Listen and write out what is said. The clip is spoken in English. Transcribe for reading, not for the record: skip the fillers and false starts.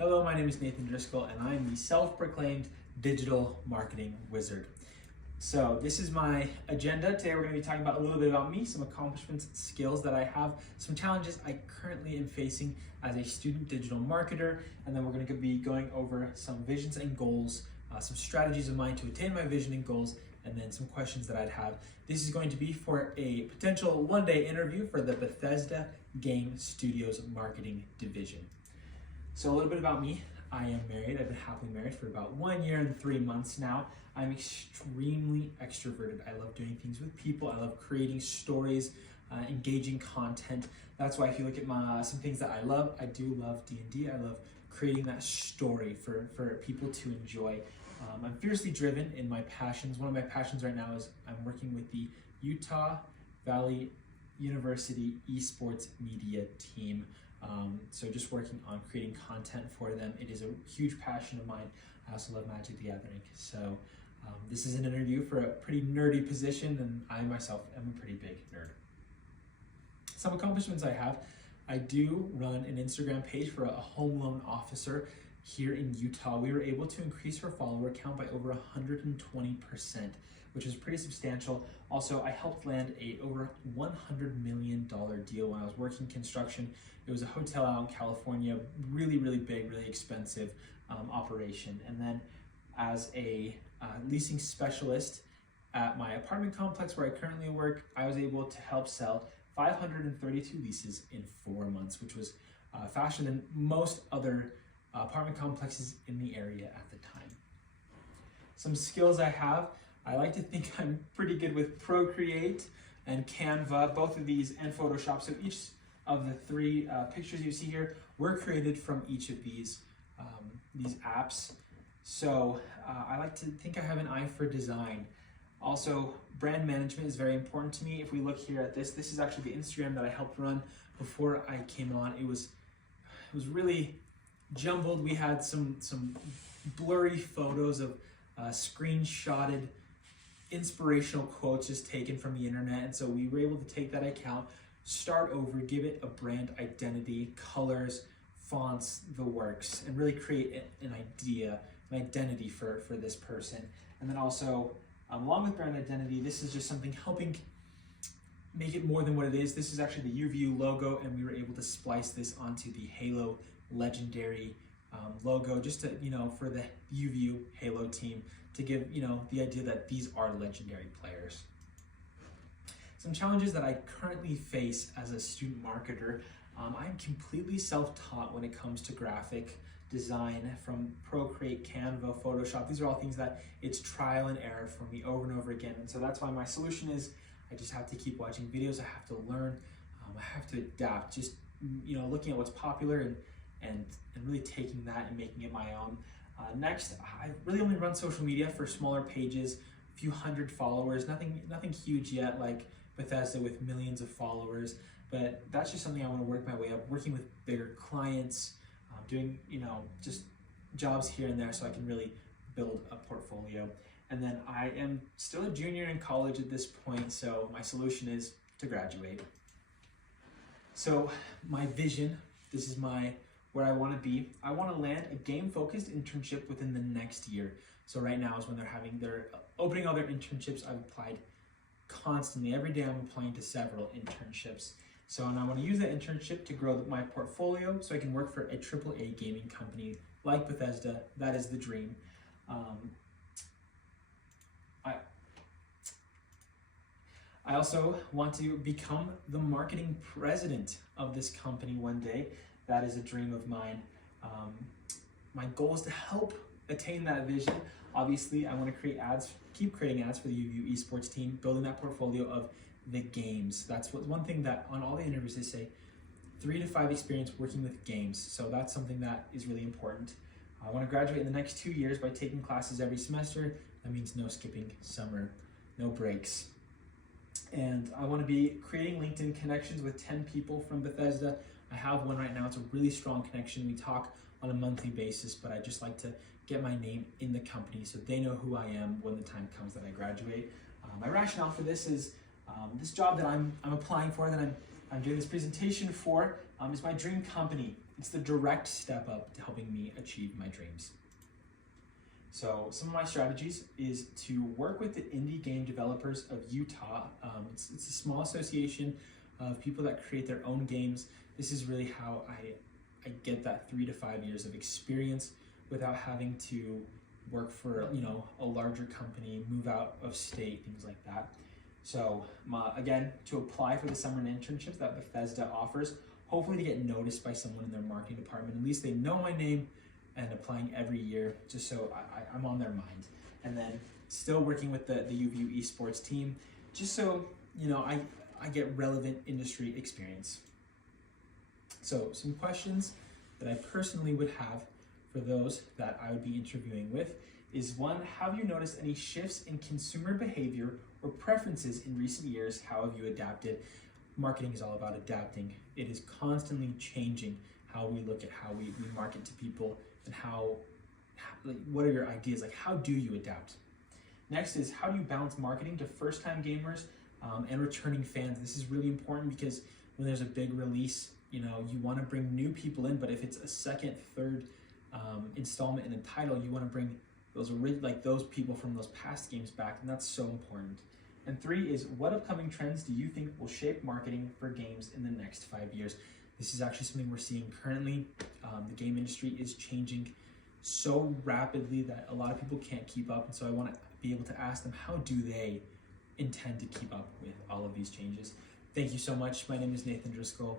Hello, my name is Nathan Driscoll, and I'm the self-proclaimed digital marketing wizard. So this is my agenda. Today we're going to be talking about a little bit about me, some accomplishments and skills that I have, some challenges I currently am facing as a student digital marketer, and then we're going to be going over some visions and goals, some strategies of mine to attain my vision and goals, and then some questions that I'd have. This is going to be for a potential one-day interview for the Bethesda Game Studios marketing division. So a little bit about me. I am married. I've been happily married for about 1 year and 3 months now. I'm extremely extroverted. I love doing things with people. I love creating stories, engaging content. That's why if you look at some things that I love, I do love D&D. I love creating that story for people to enjoy. I'm fiercely driven in my passions. One of my passions right now is I'm working with the Utah Valley University esports media team. So just working on creating content for them. It is a huge passion of mine. I also love Magic the Gathering. So this is an interview for a pretty nerdy position, and I myself am a pretty big nerd. Some accomplishments I have. I do run an Instagram page for a home loan officer here in Utah. We were able to increase her follower count by over 120%, which is pretty substantial. Also, I helped land a over $100 million deal when I was working construction. It was a hotel out in California, really big, really expensive operation. And then as a leasing specialist at my apartment complex where I currently work, I was able to help sell 532 leases in 4 months, which was faster than most other apartment complexes in the area at the time. Some skills I have. I like to think I'm pretty good with Procreate and Canva, both of these, and Photoshop. So each of the 3 pictures you see here were created from each of these apps. So I like to think I have an eye for design. Also, brand management is very important to me. If we look here at this is actually the Instagram that I helped run before I came on. It was really jumbled. We had some blurry photos of screenshotted inspirational quotes just taken from the internet, and so we were able to take that account, start over, give it a brand identity, colors, fonts, the works, and really create an identity for this person. And then also, along with brand identity, this is just something helping make it more than what it is. This is actually the UView logo, and we were able to splice this onto the Halo Legendary logo, just to, for the UView Halo team, to give, the idea that these are legendary players. Some challenges that I currently face as a student marketer. I'm completely self-taught when it comes to graphic design, from Procreate, Canva, Photoshop. These are all things that it's trial and error for me over and over again. And so that's why my solution is I just have to keep watching videos. I have to learn. I have to adapt. Just, looking at what's popular and really taking that and making it my own. Next, I really only run social media for smaller pages, a few hundred followers, nothing huge yet like Bethesda with millions of followers, but that's just something I want to work my way up, working with bigger clients, doing, just jobs here and there so I can really build a portfolio. And then I am still a junior in college at this point, so my solution is to graduate. So my vision, this is where I want to be. I want to land a game-focused internship within the next year. So right now is when they're opening all their internships. I've applied constantly. Every day I'm applying to several internships. So, and I want to use that internship to grow my portfolio so I can work for a AAA gaming company like Bethesda. That is the dream. I also want to become the marketing president of this company one day. That is a dream of mine. My goal is to help attain that vision. Obviously, I want to keep creating ads for the UView esports team, building that portfolio of the games. That's one thing that on all the interviews they say, 3 to 5 experience working with games. So that's something that is really important. I want to graduate in the next 2 years by taking classes every semester. That means no skipping summer, no breaks. And I want to be creating LinkedIn connections with 10 people from Bethesda. I have one right now. It's a really strong connection. We talk on a monthly basis, but I just like to get my name in the company so they know who I am when the time comes that I graduate. My rationale for this is this job that I'm applying for, that I'm doing this presentation for, is my dream company. it's the direct step up to helping me achieve my dreams. So some of my strategies is to work with the indie game developers of Utah. It's a small association of people that create their own games. This is really how I get that 3 to 5 years of experience without having to work for a larger company, move out of state, things like that. So again, to apply for the summer internships that Bethesda offers, hopefully to get noticed by someone in their marketing department. At least they know my name, and applying every year just so I'm on their mind. And then still working with the UVU esports team, just so I get relevant industry experience. So some questions that I personally would have for those that I would be interviewing with is one, have you noticed any shifts in consumer behavior or preferences in recent years? How have you adapted? Marketing is all about adapting. It is constantly changing how we look at how we market to people, and what are your ideas? Like, how do you adapt? Next is, how do you balance marketing to first-time gamers and returning fans? This is really important because when there's a big release, you want to bring new people in, but if it's a second, third installment in a title, you want to bring those people from those past games back, and that's so important. And 3 is, what upcoming trends do you think will shape marketing for games in the next 5 years? This is actually something we're seeing currently. The game industry is changing so rapidly that a lot of people can't keep up, and so I want to be able to ask them, how do they intend to keep up with all of these changes? Thank you so much. My name is Nathan Driscoll.